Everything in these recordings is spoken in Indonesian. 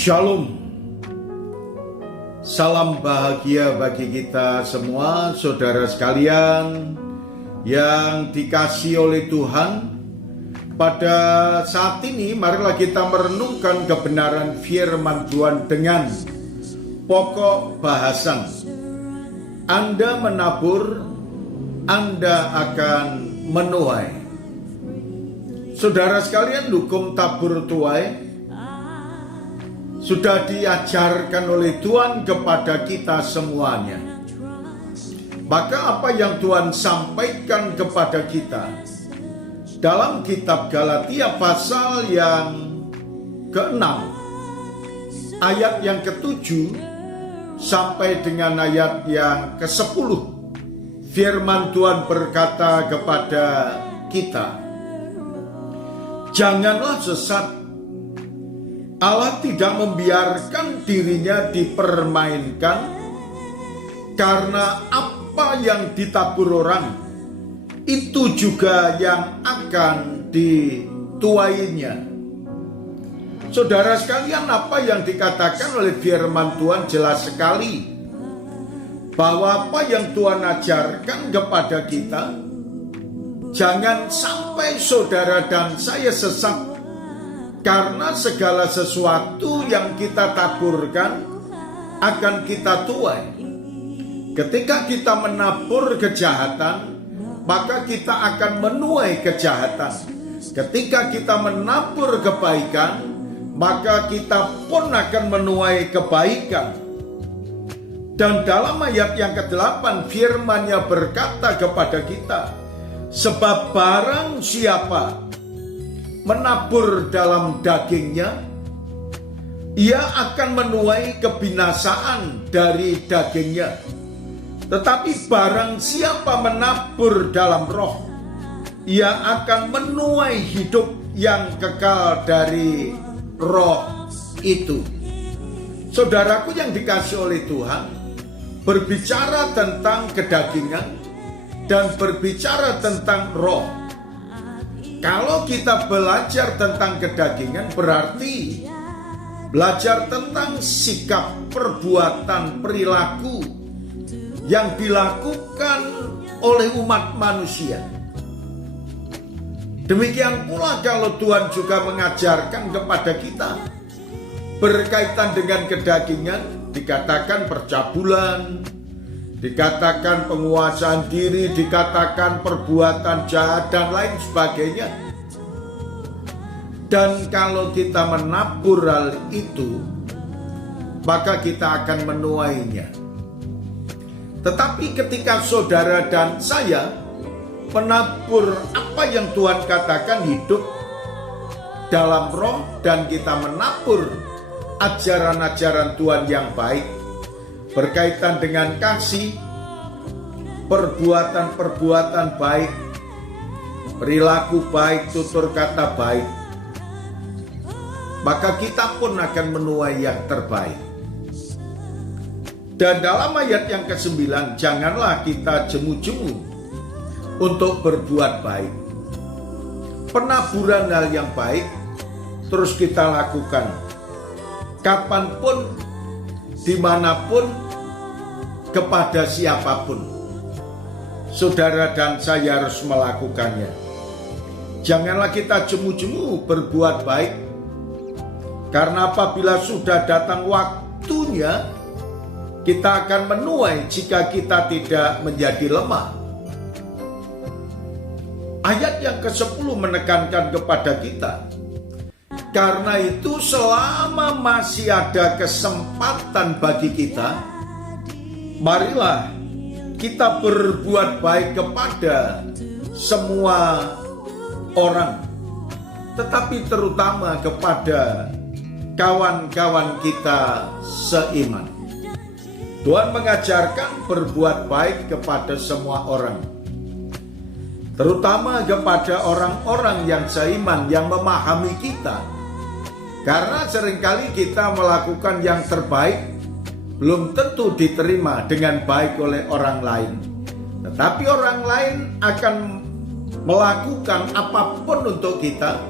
Shalom. Salam bahagia bagi kita semua, saudara sekalian yang dikasihi oleh Tuhan. Pada saat ini marilah kita merenungkan kebenaran firman Tuhan dengan pokok bahasan. Anda menabur, Anda akan menuai. Saudara sekalian, hukum tabur tuai sudah diajarkan oleh Tuhan kepada kita semuanya. Maka apa yang Tuhan sampaikan kepada kita dalam kitab Galatia pasal yang ke-6 ayat yang ke-7 sampai dengan ayat yang ke-10, firman Tuhan berkata kepada kita, janganlah sesat. Allah tidak membiarkan dirinya dipermainkan, karena apa yang ditabur orang itu juga yang akan dituainya. Saudara sekalian, apa yang dikatakan oleh firman Tuhan jelas sekali, bahwa apa yang Tuhan ajarkan kepada kita, jangan sampai saudara dan saya sesat. Karena segala sesuatu yang kita taburkan akan kita tuai. Ketika kita menabur kejahatan, maka kita akan menuai kejahatan. Ketika kita menabur kebaikan, maka kita pun akan menuai kebaikan. Dan dalam ayat yang ke-8 firman-Nya berkata kepada kita, sebab barang siapa menabur dalam dagingnya, ia akan menuai kebinasaan dari dagingnya. Tetapi barang siapa menabur dalam roh, ia akan menuai hidup yang kekal dari roh itu. Saudaraku yang dikasihi oleh Tuhan, berbicara tentang kedagingan dan berbicara tentang roh. Kalau kita belajar tentang kedagingan, berarti belajar tentang sikap, perbuatan, perilaku yang dilakukan oleh umat manusia. Demikian pula kalau Tuhan juga mengajarkan kepada kita berkaitan dengan kedagingan, dikatakan percabulan, dikatakan penguasaan diri, dikatakan perbuatan jahat dan lain sebagainya. Dan kalau kita menabur hal itu, maka kita akan menuainya. Tetapi ketika saudara dan saya menabur apa yang Tuhan katakan hidup dalam roh, dan kita menabur ajaran-ajaran Tuhan yang baik, berkaitan dengan kasih, perbuatan-perbuatan baik, perilaku baik, tutur kata baik, maka kita pun akan menuai yang terbaik. Dan dalam ayat yang ke-9, janganlah kita jemu-jemu untuk berbuat baik. Penaburan hal yang baik terus kita lakukan, kapanpun, dimanapun, kepada siapapun. Saudara dan saya harus melakukannya. Janganlah kita jemu-jemu berbuat baik, karena apabila sudah datang waktunya, kita akan menuai jika kita tidak menjadi lemah. Ayat yang ke-10 menekankan kepada kita, karena itu selama masih ada kesempatan bagi kita, marilah kita berbuat baik kepada semua orang, tetapi terutama kepada kawan-kawan kita seiman. Tuhan mengajarkan berbuat baik kepada semua orang, terutama kepada orang-orang yang seiman, yang memahami kita. Karena seringkali kita melakukan yang terbaik belum tentu diterima dengan baik oleh orang lain. Tetapi orang lain akan melakukan apapun untuk kita,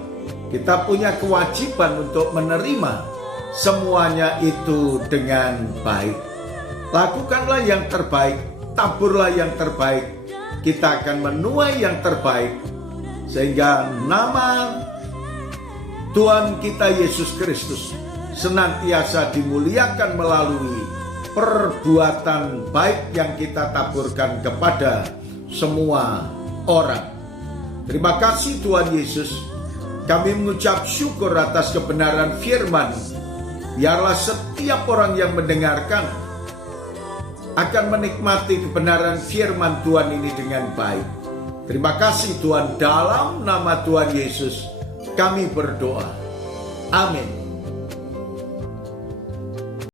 kita punya kewajiban untuk menerima semuanya itu dengan baik. Lakukanlah yang terbaik, taburlah yang terbaik. Kita akan menuai yang terbaik, sehingga nama Tuhan kita Yesus Kristus senantiasa dimuliakan melalui perbuatan baik yang kita taburkan kepada semua orang. Terima kasih Tuhan Yesus. Kami mengucap syukur atas kebenaran firman. Biarlah setiap orang yang mendengarkan akan menikmati kebenaran firman Tuhan ini dengan baik. Terima kasih Tuhan, dalam nama Tuhan Yesus kami berdoa. Amin.